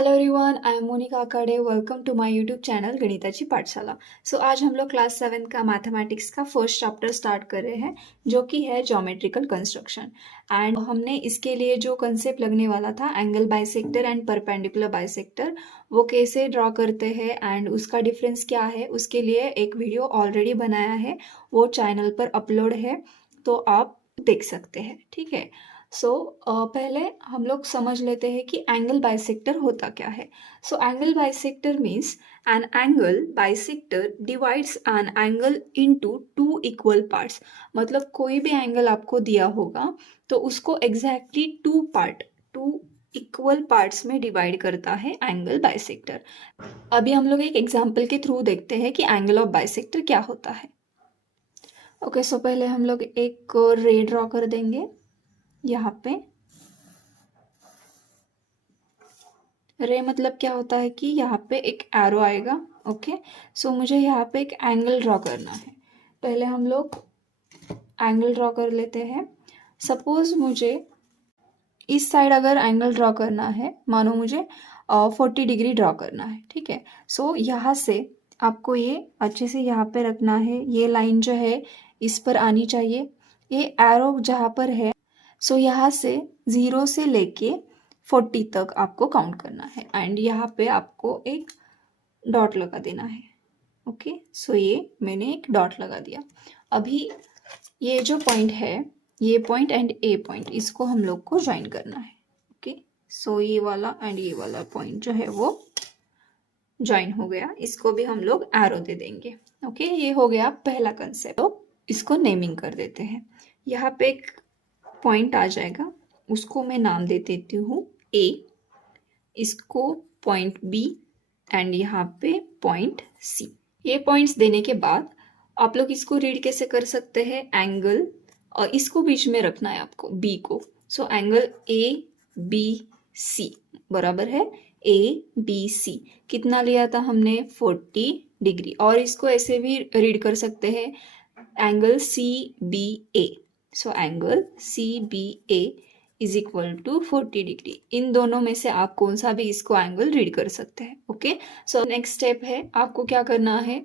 Hello everyone, I am Monica Akade. Welcome to my YouTube channel गणिताची पाठशाला। आज हम लोग क्लास 7 का मैथमेटिक्स का फर्स्ट चैप्टर स्टार्ट कर रहे हैं, जो कि है ज्योमेट्रिकल कंस्ट्रक्शन। एंड हमने इसके लिए जो कंसेप्ट लगने वाला था, angle bisector and perpendicular bisector, वो कैसे ड्रॉ करते हैं एंड उसका डिफरेंस क्या है, उसके लिए एक वीडियो ऑलरेडी बनाया है, वो चैनल पर अपलोड है, तो आप देख सकते हैं। ठीक है। पहले हम लोग समझ लेते हैं कि एंगल बाइसेक्टर होता क्या है। Angle bisector means an angle bisector divides an angle into two equal parts. मतलब कोई भी एंगल आपको दिया होगा तो उसको एग्जैक्टली टू इक्वल पार्ट्स में डिवाइड करता है एंगल बाइसेक्टर। अभी हम लोग एक एग्जाम्पल के थ्रू देखते हैं कि एंगल ऑफ बाइसेक्टर क्या होता है। पहले हम लोग एक रे ड्रॉ कर देंगे। यहाँ पे रे मतलब क्या होता है कि यहाँ पे एक एरो आएगा। मुझे यहाँ पे एक एंगल ड्रॉ करना है। पहले हम लोग एंगल ड्रॉ कर लेते हैं। सपोज मुझे इस साइड अगर एंगल ड्रॉ करना है, मानो मुझे 40 डिग्री ड्रॉ करना है। ठीक है। यहाँ से आपको ये अच्छे से यहाँ पे रखना है। ये लाइन जो है इस पर आनी चाहिए। ये एरो जहाँ पर है, यहाँ से 0 से लेके 40 तक आपको काउंट करना है एंड यहाँ पे आपको एक डॉट लगा देना है। ये मैंने एक डॉट लगा दिया। अभी ये जो पॉइंट है, ये पॉइंट एंड ए पॉइंट, इसको हम लोग को ज्वाइन करना है। ये वाला एंड ये वाला पॉइंट जो है वो ज्वाइन हो गया। इसको भी हम लोग एरो दे देंगे। ये हो गया पहला कंसेप्ट। तो इसको नेमिंग कर देते हैं। यहाँ पे एक पॉइंट आ जाएगा, उसको मैं नाम दे देती हूँ ए, इसको पॉइंट बी एंड यहाँ पे पॉइंट सी। ये पॉइंट्स देने के बाद आप लोग इसको रीड कैसे कर सकते हैं, एंगल, और इसको बीच में रखना है आपको, बी को। एंगल ए बी सी बराबर है ए बी सी। कितना लिया था हमने, 40 डिग्री। और इसको ऐसे भी रीड कर सकते हैं, angle C B A. Angle C B A is equal to 40 degree. इन दोनों में से आप कौन सा भी इसको एंगल रीड कर सकते हैं। नेक्स्ट स्टेप है, आपको क्या करना है,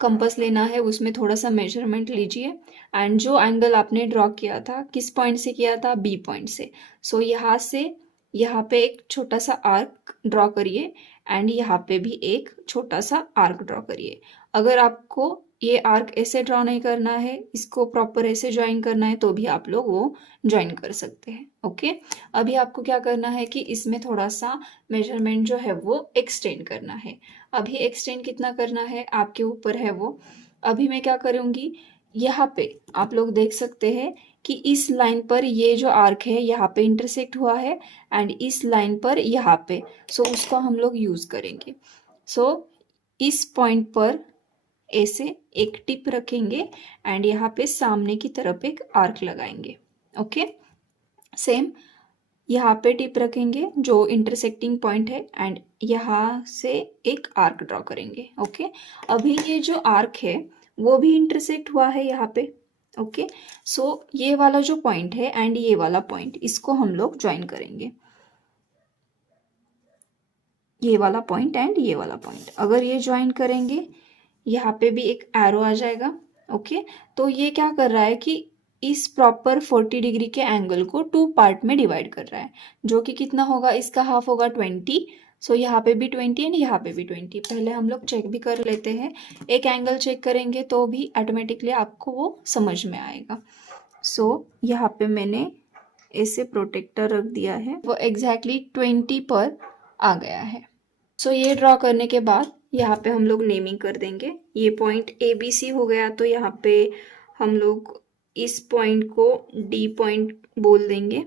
कंपास लेना है, उसमें थोड़ा सा मेजरमेंट लीजिए एंड जो एंगल आपने ड्रॉ किया था, किस पॉइंट से किया था, बी पॉइंट से। यहाँ से यहाँ पे एक छोटा सा आर्क ड्रॉ करिए एंड यहाँ पे भी एक छोटा सा आर्क ड्रॉ करिए। अगर आपको ये आर्क ऐसे ड्रॉ नहीं करना है, इसको प्रॉपर ऐसे ज्वाइन करना है, तो भी आप लोग वो ज्वाइन कर सकते हैं। अभी आपको क्या करना है कि इसमें थोड़ा सा मेजरमेंट जो है वो एक्सटेंड करना है। अभी एक्सटेंड कितना करना है आपके ऊपर है वो। अभी मैं क्या करूंगी, यहाँ पे आप लोग देख सकते हैं कि इस लाइन पर ये जो आर्क है यहाँ पे इंटरसेक्ट हुआ है एंड इस लाइन पर यहाँ पे, उसको हम लोग यूज करेंगे। इस पॉइंट पर ऐसे एक टिप रखेंगे एंड यहाँ पे सामने की तरफ एक आर्क लगाएंगे। सेम यहाँ पे टिप रखेंगे जो इंटरसेक्टिंग पॉइंट है एंड यहाँ से एक आर्क ड्रॉ करेंगे। अभी ये जो आर्क है वो भी इंटरसेक्ट हुआ है यहाँ पे। ये वाला जो पॉइंट है एंड ये वाला पॉइंट, इसको हम लोग ज्वाइन करेंगे, ये वाला पॉइंट एंड ये वाला पॉइंट। अगर ये ज्वाइन करेंगे, यहाँ पे भी एक एरो आ जाएगा। तो ये क्या कर रहा है कि इस प्रॉपर 40 डिग्री के एंगल को 2 पार्ट में डिवाइड कर रहा है, जो कि कितना होगा, इसका हाफ होगा 20। यहाँ पे भी 20 एंड यहाँ पे भी 20। पहले हम लोग चेक भी कर लेते हैं, एक एंगल चेक करेंगे तो भी ऑटोमेटिकली आपको वो समझ में आएगा। यहाँ पे मैंने ऐसे प्रोटेक्टर रख दिया है, वो एग्जैक्टली 20 पर आ गया है। ये ड्रॉ करने के बाद यहाँ पे हम लोग नेमिंग कर देंगे। ये पॉइंट ए बी सी हो गया, तो यहाँ पे हम लोग इस पॉइंट को डी पॉइंट बोल देंगे,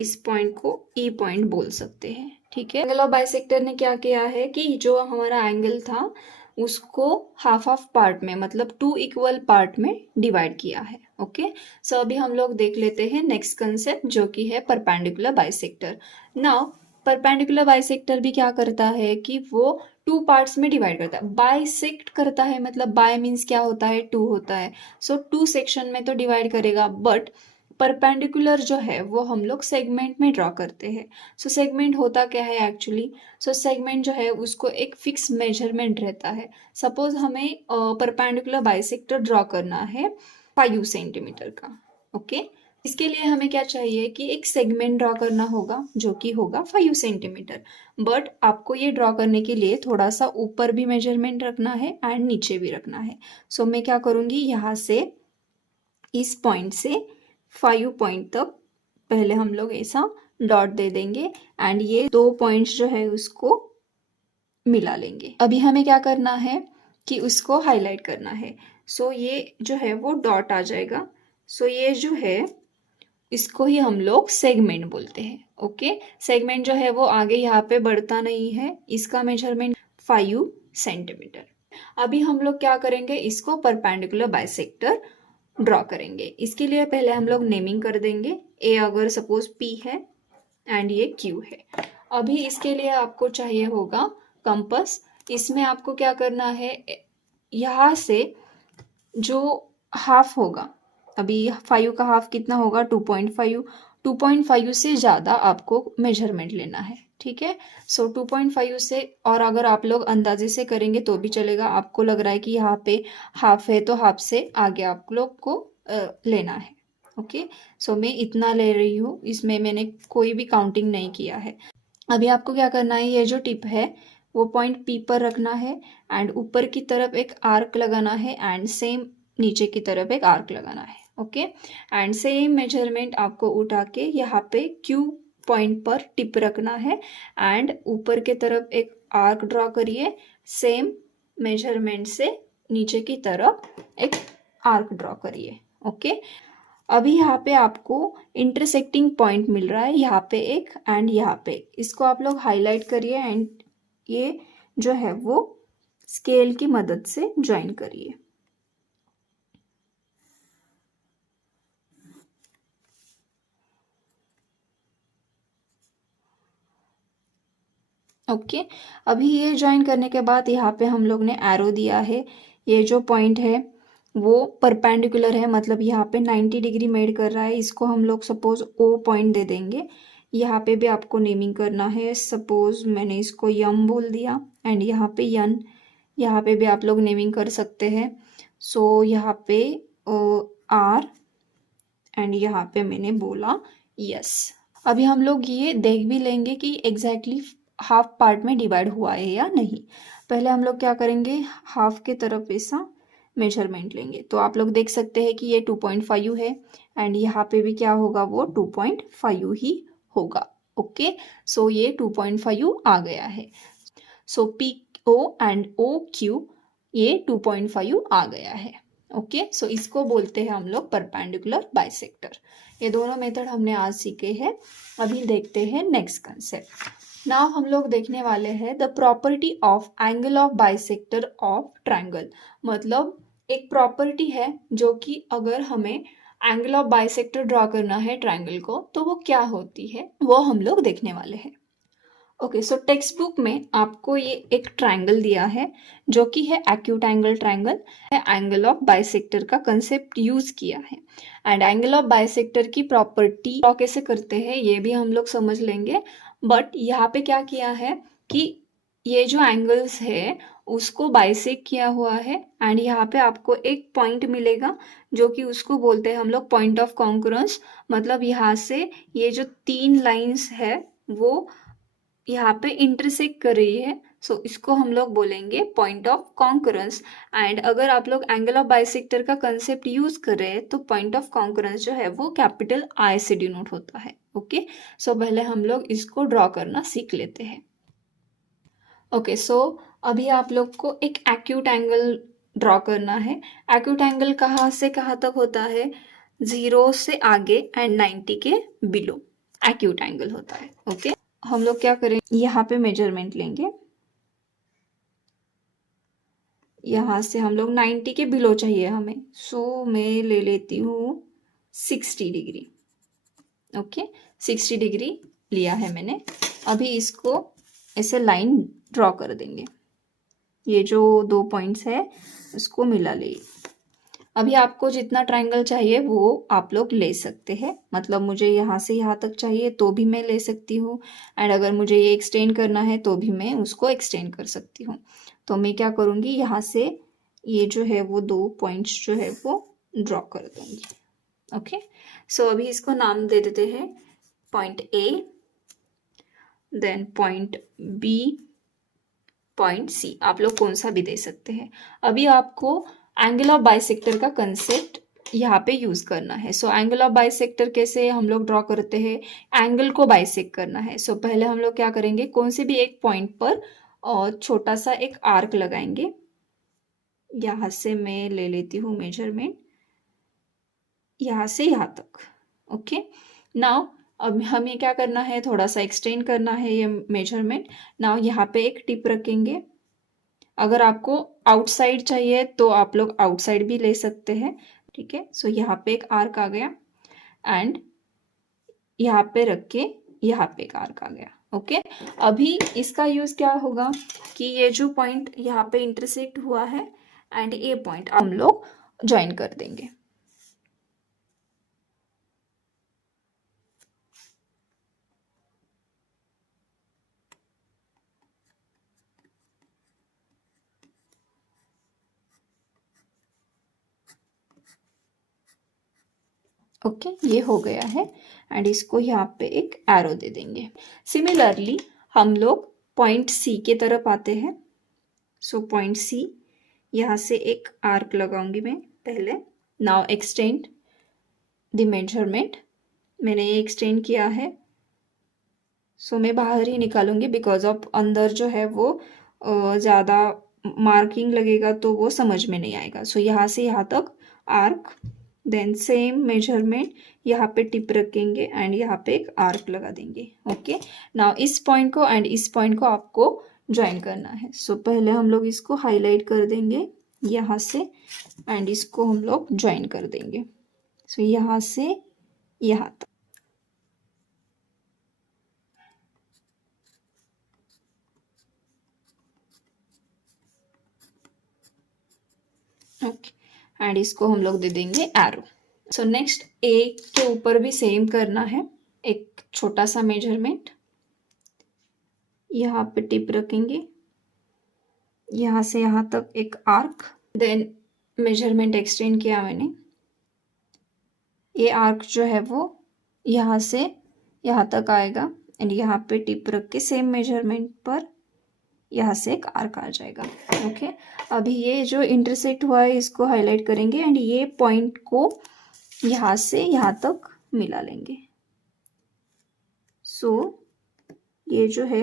इस पॉइंट को ई पॉइंट बोल सकते हैं। ठीक है। एंगल ऑफ बाइसेक्टर ने क्या किया है कि जो हमारा एंगल था उसको हाफ हाफ पार्ट में, मतलब 2 इक्वल पार्ट में डिवाइड किया है। अभी हम लोग देख लेते हैं नेक्स्ट कंसेप्ट, जो कि है perpendicular bisector. Now perpendicular bisector भी क्या करता है कि वो 2 पार्ट्स में डिवाइड करता है। बाइसेक्ट करता है मतलब बाय मीन्स क्या होता है, 2 होता है। 2 सेक्शन में तो डिवाइड करेगा, बट परपेंडिकुलर जो है वो हम लोग सेगमेंट में ड्रॉ करते हैं। सो सेगमेंट होता क्या है एक्चुअली? सो सेगमेंट जो है उसको एक फिक्स मेजरमेंट रहता है। सपोज हमें परपेंडिकुलर बाइसेक्टर ड्रॉ करना है 5 सेंटीमीटर का। ओके, इसके लिए हमें क्या चाहिए कि एक सेगमेंट ड्रॉ करना होगा जो कि होगा 5 सेंटीमीटर। बट आपको ये ड्रॉ करने के लिए थोड़ा सा ऊपर भी मेजरमेंट रखना है एंड नीचे भी रखना है। सो मैं क्या करूँगी, यहाँ से इस पॉइंट से 5 पॉइंट तक पहले हम लोग ऐसा डॉट दे देंगे एंड ये 2 पॉइंट्स जो है उसको मिला लेंगे। अभी हमें क्या करना है कि उसको हाईलाइट करना है। सो ये जो है वो डॉट आ जाएगा। सो ये जो है इसको ही हम लोग सेगमेंट बोलते हैं। ओके, सेगमेंट जो है वो आगे यहाँ पे बढ़ता नहीं है। इसका मेजरमेंट 5 सेंटीमीटर। अभी हम लोग क्या करेंगे, इसको परपेंडिकुलर बाइसेक्टर ड्रॉ करेंगे। इसके लिए पहले हम लोग नेमिंग कर देंगे। ए अगर सपोज पी है एंड ये क्यू है। अभी इसके लिए आपको चाहिए होगा कंपास। इसमें आपको क्या करना है, यहाँ से जो हाफ होगा, अभी 5 का हाफ कितना होगा 2.5, 2.5 से ज़्यादा आपको मेजरमेंट लेना है। ठीक है, सो 2.5 से, और अगर आप लोग अंदाजे से करेंगे तो भी चलेगा। आपको लग रहा है कि यहाँ पे हाफ है तो हाफ से आगे आप लोग को लेना है। ओके, सो मैं इतना ले रही हूँ, इसमें मैंने कोई भी काउंटिंग नहीं किया है। अभी आपको क्या करना है, ये जो टिप है वो पॉइंट पी पर रखना है एंड ऊपर की तरफ एक आर्क लगाना है एंड सेम नीचे की तरफ एक आर्क लगाना है। ओके, एंड सेम मेजरमेंट आपको उठा के यहाँ पे क्यू पॉइंट पर टिप रखना है एंड ऊपर के तरफ एक आर्क ड्रॉ करिए। सेम मेजरमेंट से नीचे की तरफ एक आर्क ड्रॉ करिए। ओके, अभी यहाँ पे आपको इंटरसेक्टिंग पॉइंट मिल रहा है, यहाँ पे एक एंड यहाँ पे। इसको आप लोग हाईलाइट करिए एंड ये जो है वो स्केल की मदद से ज्वाइन करिए। ओके, अभी ये ज्वाइन करने के बाद यहाँ पे हम लोग ने एरो दिया है। ये जो पॉइंट है वो परपेंडिकुलर है, मतलब यहाँ पे 90 डिग्री मेड कर रहा है। इसको हम लोग सपोज ओ पॉइंट दे देंगे। यहाँ पे भी आपको नेमिंग करना है। सपोज मैंने इसको यम बोल दिया एंड यहाँ पे यन। यहाँ पे भी आप लोग नेमिंग कर सकते हैं। सो यहाँ पे आर एंड यहाँ पे मैंने बोला यस। अभी हम लोग ये देख भी लेंगे कि एग्जैक्टली हाफ पार्ट में डिवाइड हुआ है या नहीं। पहले हम लोग क्या करेंगे, हाफ के तरफ ऐसा मेजरमेंट लेंगे। तो आप लोग देख सकते हैं कि ये 2.5 है एंड यहाँ पे भी क्या होगा, वो 2.5 ही होगा। ओके, सो ये 2.5 आ गया है। So P O and O Q ये 2.5 आ गया है। ओके, सो इसको बोलते हैं हम लोग परपेंडिकुलर बाइसेक्टर। ये दोनों मेथड हमने आज सीखे हैं। अभी देखते हैं नेक्स्ट कंसेप्ट। नाउ हम लोग देखने वाले हैं the property of angle of bisector of triangle. मतलब एक प्रॉपर्टी है जो कि अगर हमें एंगल ऑफ बाइसेक्टर ड्रॉ करना है ट्रायंगल को तो वो क्या होती है, वो हम लोग देखने वाले हैं। ओके, सो टेक्स्ट बुक में आपको ये एक ट्रायंगल दिया है जो कि है acute angle triangle. Angle of bisector का कंसेप्ट यूज किया है एंड एंगल ऑफ बाइसेक्टर की प्रॉपर्टी कैसे करते हैं ये भी हम लोग समझ लेंगे। बट यहाँ पे क्या किया है कि ये जो एंगल्स है उसको बाइसेक्ट किया हुआ है एंड यहाँ पे आपको एक पॉइंट मिलेगा जो कि उसको बोलते हैं हम लोग पॉइंट ऑफ कॉन्करेंस। मतलब यहाँ से ये जो 3 लाइंस है वो यहाँ पे इंटरसेक्ट कर रही है। सो इसको हम लोग बोलेंगे पॉइंट ऑफ कॉन्करेंस। एंड अगर आप लोग एंगल ऑफ बाइसेक्टर का कंसेप्ट यूज कर रहे हैं तो पॉइंट ऑफ कॉन्करेंस जो है वो कैपिटल आई से डिनोट होता है। ओके, सो पहले हम लोग इसको ड्रॉ करना सीख लेते हैं। ओके, सो अभी आप लोग को एक एक्यूट एंगल ड्रॉ करना है। एक्यूट एंगल कहाँ से कहाँ तक होता है, 0 से आगे एंड 90 के बिलो एक्यूट एंगल होता है। ओके, हम लोग क्या करेंगे, यहाँ पे मेजरमेंट लेंगे। यहाँ से हम लोग 90 के बिलो चाहिए हमें। सो मैं ले लेती हूँ 60 डिग्री। ओके, 60 डिग्री लिया है मैंने। अभी इसको ऐसे लाइन ड्रॉ कर देंगे। ये जो 2 पॉइंट्स है उसको मिला ले। अभी आपको जितना ट्रायंगल चाहिए वो आप लोग ले सकते हैं, मतलब मुझे यहाँ से यहाँ तक चाहिए तो भी मैं ले सकती हूँ, एंड अगर मुझे ये एक्सटेंड करना है तो भी मैं उसको एक्सटेंड कर सकती हूँ। तो मैं क्या करूँगी, यहाँ से ये जो है वो 2 पॉइंट्स जो है वो ड्रॉ कर दूँगी। ओके, सो अभी इसको नाम दे देते हैं point A, then point B, point C. आप लोग कौन सा भी दे सकते हैं। अभी आपको एंगल ऑफ बाइसेक्टर का कंसेप्ट यहाँ पे यूज करना है। सो एंगल ऑफ बाइसेक्टर कैसे हम लोग ड्रॉ करते हैं, एंगल को बाइसेक्ट करना है। सो पहले हम लोग क्या करेंगे, कौन से भी एक पॉइंट पर और छोटा सा एक आर्क लगाएंगे। यहाँ से मैं ले लेती हूँ मेजरमेंट, यहाँ से यहाँ तक। ओके, नाउ अब हमें क्या करना है, थोड़ा सा एक्सटेंड करना है ये मेजरमेंट। नाउ यहाँ पे एक टिप रखेंगे। अगर आपको आउटसाइड चाहिए तो आप लोग आउटसाइड भी ले सकते हैं। ठीक है, सो यहाँ पे एक आर्क आ गया, एंड यहाँ पे रख के यहाँ पे एक आर्क आ गया। ओके, अभी इसका यूज क्या होगा कि ये जो पॉइंट यहाँ पे इंटरसेक्ट हुआ है एंड ये पॉइंट हम लोग ज्वाइन कर देंगे। ओके, ये हो गया है, एंड इसको यहाँ पे एक एरो दे देंगे। सिमिलरली हम लोग पॉइंट सी के तरफ आते हैं। सो पॉइंट सी, यहाँ से एक आर्क लगाऊंगी मैं पहले। नाउ एक्सटेंड द मेजरमेंट, मैंने ये एक्सटेंड किया है। सो मैं बाहर ही निकालूंगी बिकॉज ऑफ अंदर जो है वो ज़्यादा मार्किंग लगेगा तो वो समझ में नहीं आएगा। सो यहाँ से यहाँ तक आर्क, देन सेम मेजरमेंट, यहाँ पे टिप रखेंगे एंड यहाँ पे एक आर्क लगा देंगे। ओके, नाउ इस पॉइंट को एंड इस पॉइंट को आपको ज्वाइन करना है। सो पहले हम लोग इसको हाईलाइट कर देंगे यहाँ से, एंड इसको हम लोग ज्वाइन कर देंगे। सो यहाँ से यहाँ तक। ओके, एंड इसको हम लोग दे देंगे एरो। सो नेक्स्ट ए के ऊपर भी सेम करना है, एक छोटा सा मेजरमेंट, यहाँ पे टिप रखेंगे, यहाँ से यहाँ तक एक आर्क, देन मेजरमेंट एक्सटेंड किया मैंने। ये आर्क जो है वो यहाँ से यहाँ तक आएगा, एंड यहाँ पे टिप रख के सेम मेजरमेंट पर यहाँ से एक आर्क आ जाएगा। ओके, अभी ये जो इंटरसेक्ट हुआ है इसको हाईलाइट करेंगे एंड ये पॉइंट को यहाँ से यहाँ तक मिला लेंगे। सो ये जो है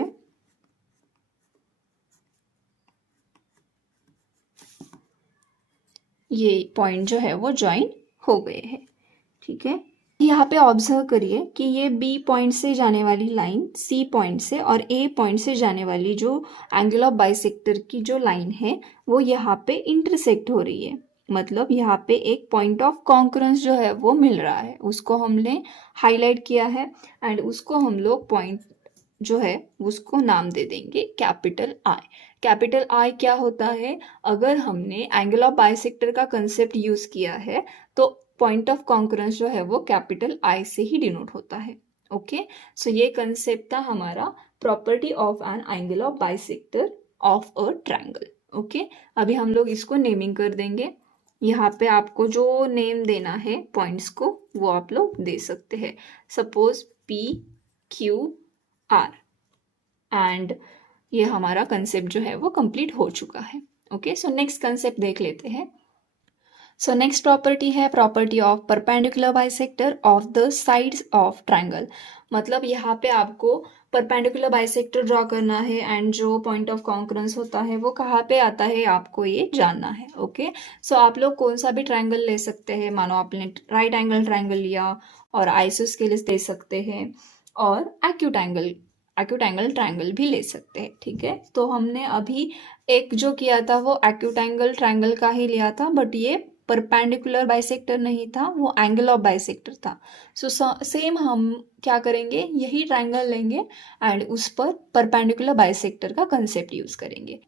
ये पॉइंट जो है वो ज्वाइन हो गए हैं। ठीक है, यहाँ पे ऑब्जर्व करिए कि ये बी पॉइंट से जाने वाली लाइन सी पॉइंट से और ए पॉइंट से जाने वाली जो एंगल ऑफ बाइसेक्टर की जो लाइन है वो यहाँ पे इंटरसेक्ट हो रही है। मतलब यहाँ पे एक पॉइंट ऑफ कॉन्करेंस जो है वो मिल रहा है, उसको हमने हाईलाइट किया है एंड उसको हम लोग पॉइंट जो है उसको नाम दे देंगे कैपिटल आई। कैपिटल आई क्या होता है, अगर हमने एंगल ऑफ बाइसेक्टर का कंसेप्ट यूज किया है तो पॉइंट ऑफ कॉन्करेंस जो है वो कैपिटल आई से ही डिनोट होता है। ओके, सो ये कंसेप्ट था हमारा property of an angle of bisector of a triangle. Okay, अभी हम लोग इसको नेमिंग कर देंगे। यहाँ पे आपको जो नेम देना है पॉइंट्स को वो आप लोग दे सकते हैं। Suppose P Q R, and ये हमारा कंसेप्ट जो है वो कंप्लीट हो चुका है। ओके, सो नेक्स्ट कंसेप्ट देख लेते हैं। सो नेक्स्ट प्रॉपर्टी है property of perpendicular bisector of the sides of triangle. मतलब यहाँ पे आपको परपेंडिकुलर बाइसेक्टर ड्रॉ करना है एंड जो पॉइंट ऑफ कॉन्करेंस होता है वो कहाँ पे आता है आपको ये जानना है। ओके, सो आप लोग कौन सा भी ट्रायंगल ले सकते हैं, मानो आपने राइट एंगल ट्रायंगल लिया और आइसोस्केलेस दे सकते हैं और एक्यूट एंगल ट्रायंगल भी ले सकते हैं। ठीक है, तो हमने अभी एक जो किया था वो एक्यूट एंगल ट्रायंगल का ही लिया था, बट ये परपेंडिकुलर बाइसेक्टर नहीं था, वो एंगल ऑफ बाइसेक्टर था। सो सेम हम क्या करेंगे, यही ट्रायंगल लेंगे एंड उस पर परपेंडिकुलर बाइसेक्टर का कंसेप्ट यूज करेंगे।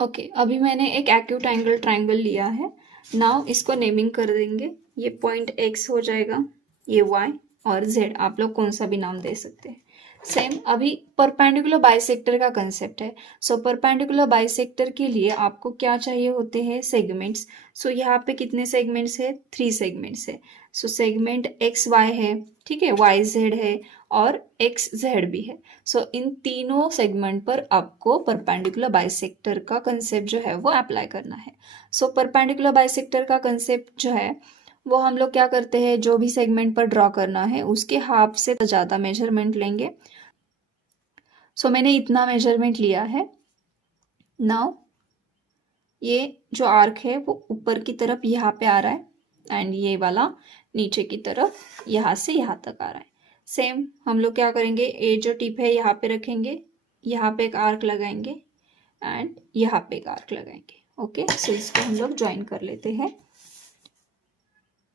ओके, अभी मैंने एक एक्यूट एंगल ट्रायंगल लिया है। नाउ इसको नेमिंग कर देंगे, ये पॉइंट x हो जाएगा, ये y और z, आप लोग कौन सा भी नाम दे सकते हैं। सेम अभी परपेंडिकुलर बाइसेक्टर का कंसेप्ट है। सो परपेंडिकुलर बाइसेक्टर के लिए आपको क्या चाहिए होते हैं, सेगमेंट्स। सो यहाँ पे कितने सेगमेंट्स है, 3 सेगमेंट्स है। सो सेगमेंट एक्स वाई है, ठीक है, वाई जेड है और एक्स जेड भी है। सो इन तीनों सेगमेंट पर आपको परपेंडिकुलर बाइसेक्टर का कंसेप्ट जो है वो अप्लाई करना है। सो परपेंडिकुलर बाइसेक्टर का कंसेप्ट जो है वो हम लोग क्या करते हैं, जो भी सेगमेंट पर ड्रॉ करना है उसके हाफ से ज़्यादा मेजरमेंट लेंगे। सो मैंने इतना मेजरमेंट लिया है। नाउ ये जो आर्क है वो ऊपर की तरफ यहाँ पे आ रहा है एंड ये वाला नीचे की तरफ यहाँ से यहाँ तक आ रहा है। सेम हम लोग क्या करेंगे, ये जो टिप है यहाँ पे रखेंगे, यहाँ पे एक आर्क लगाएंगे एंड यहाँ पे एक आर्क लगाएंगे। ओके, सो इसको हम लोग ज्वाइन कर लेते हैं।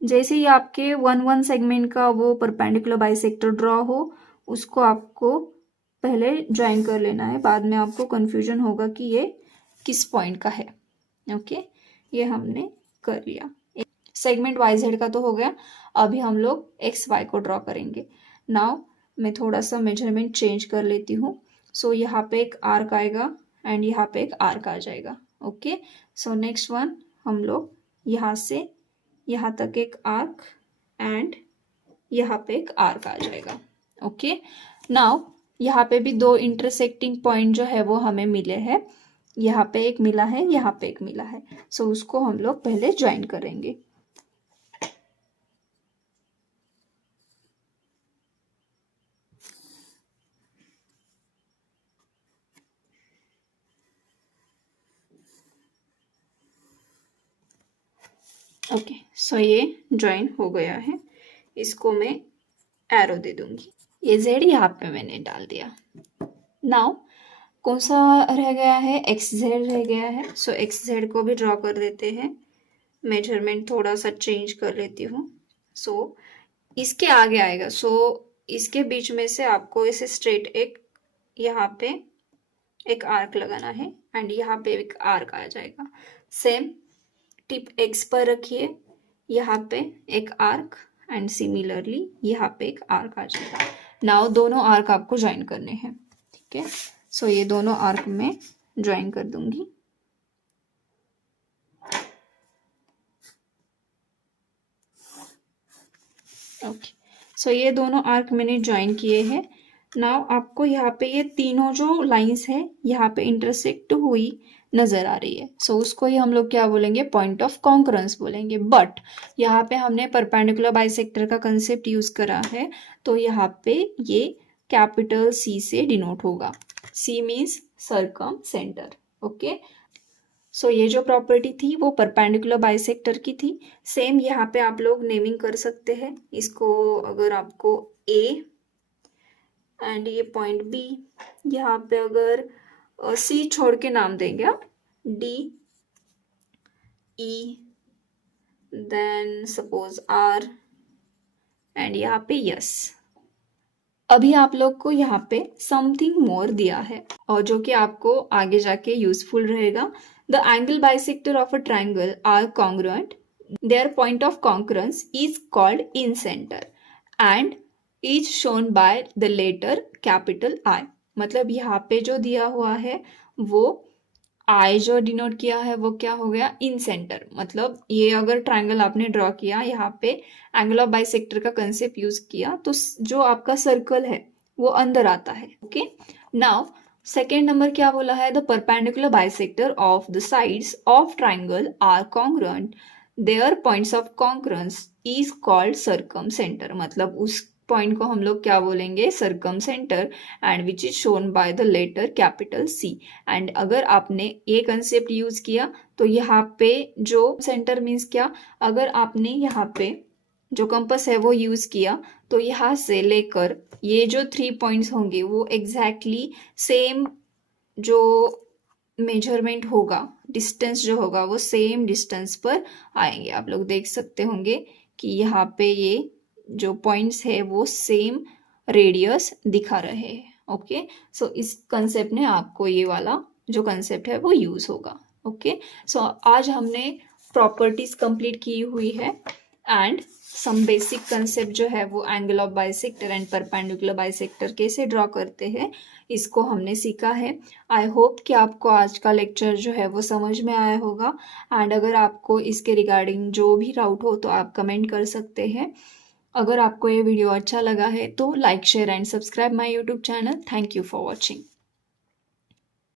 जैसे ही आपके वन सेगमेंट का वो परपेंडिकुलर बाइसेक्टर ड्रॉ हो, उसको आपको पहले ज्वाइन कर लेना है, बाद में आपको कंफ्यूजन होगा कि ये किस पॉइंट का है। ओके, ये हमने कर लिया। सेगमेंट वाई जेड का तो हो गया, अभी हम लोग एक्स वाई को ड्रॉ करेंगे। नाउ मैं थोड़ा सा मेजरमेंट चेंज कर लेती हूँ। सो यहाँ पे एक आर्क आएगा एंड यहाँ पे एक आर्क आ जाएगा। ओके, सो नेक्स्ट वन हम लोग यहाँ से यहाँ तक एक आर्क एंड यहाँ पे एक आर्क आ जाएगा। ओके, नाउ यहाँ पे भी 2 इंटरसेक्टिंग पॉइंट जो है वो हमें मिले हैं, यहाँ पे एक मिला है, यहाँ पे एक मिला है। सो उसको हम लोग पहले ज्वाइन करेंगे। ओके, सो ये ज्वाइन हो गया है, इसको मैं एरो दे दूंगी। ये जेड यहाँ पे मैंने डाल दिया। नाउ कौन सा रह गया है, एक्स जेड रह गया है। सो एक्स जेड को भी ड्रॉ कर देते हैं। मेजरमेंट थोड़ा सा चेंज कर लेती हूँ। सो इसके आगे आएगा, सो इसके बीच में से आपको इसे स्ट्रेट एक यहाँ पे एक आर्क लगाना है एंड यहाँ पे एक आर्क आ जाएगा। सेम टिप एक्स पर रखिए, यहाँ पे एक आर्क एंड सिमिलरली यहाँ पे एक आर्क आ जाएगा। नाउ दोनों आर्क आपको ज्वाइन करने हैं, ठीक है। सो ये दोनों आर्क में ज्वाइन कर दूंगी। ओके, सो ये दोनों आर्क मैंने ज्वाइन किए हैं। नाउ आपको यहाँ पे ये तीनों जो लाइंस है यहाँ पे इंटरसेक्ट हुई नजर आ रही है। सो उसको ही हम लोग क्या बोलेंगे, पॉइंट ऑफ कॉन्करेंस बोलेंगे। बट यहाँ पे हमने परपेंडिकुलर बाइसेक्टर का कंसेप्ट यूज करा है, तो यहाँ पे ये कैपिटल सी से डिनोट होगा। C means circumcentre. Okay, so ये जो प्रॉपर्टी थी वो परपेंडिकुलर बाइसेक्टर की थी। सेम यहाँ पे आप लोग नेमिंग कर सकते हैं इसको, अगर आपको ए एंड ये पॉइंट बी, यहाँ पे अगर सी छोड़ के नाम देंगे आप, D E then suppose R and यहाँ पे यस। अभी आप लोग को यहाँ पे समथिंग मोर दिया है और जो कि आपको आगे जाके यूजफुल रहेगा। The angle bisector of a triangle are congruent, their point of concurrence is called incenter and is shown by the letter capital I। मतलब यहाँ पे जो दिया हुआ है वो आई जो डिनोट किया है वो क्या हो गया, इन सेंटर। मतलब ये अगर ट्राइंगल आपने ड्रॉ किया, यहाँ पे एंगल ऑफ बाइसेक्टर का कंसेप्ट यूज किया, तो जो आपका सर्कल है वो अंदर आता है। ओके, नाउ सेकेंड नंबर क्या बोला है, the perpendicular bisector of the sides of triangle are congruent, their points of congruence is called circumcentre. मतलब उस पॉइंट को हम लोग क्या बोलेंगे, circumcentre, and which is shown by the letter capital C. And अगर आपने ये कंसेप्ट यूज किया तो यहाँ पे जो सेंटर मीन्स क्या, अगर आपने यहाँ पे जो कंपास है वो यूज किया तो यहाँ से लेकर ये जो 3 पॉइंट्स होंगे वो एग्जैक्टली सेम जो मेजरमेंट होगा, डिस्टेंस जो होगा वो सेम डिस्टेंस पर आएंगे। आप लोग देख सकते होंगे कि यहाँ पे ये जो पॉइंट्स है वो सेम रेडियस दिखा रहे हैं। ओके, सो इस कंसेप्ट ने आपको ये वाला जो कंसेप्ट है वो यूज होगा। ओके, सो आज हमने प्रॉपर्टीज कंप्लीट की हुई है एंड सम बेसिक कंसेप्ट जो है वो angle of bisector and perpendicular bisector कैसे ड्रॉ करते हैं इसको हमने सीखा है। आई होप कि आपको आज का लेक्चर जो है वो समझ में आया होगा एंड अगर आपको इसके रिगार्डिंग जो भी डाउट हो तो आप कमेंट कर सकते हैं। अगर आपको ये वीडियो अच्छा लगा है तो like share and subscribe my YouTube channel. Thank you for watching.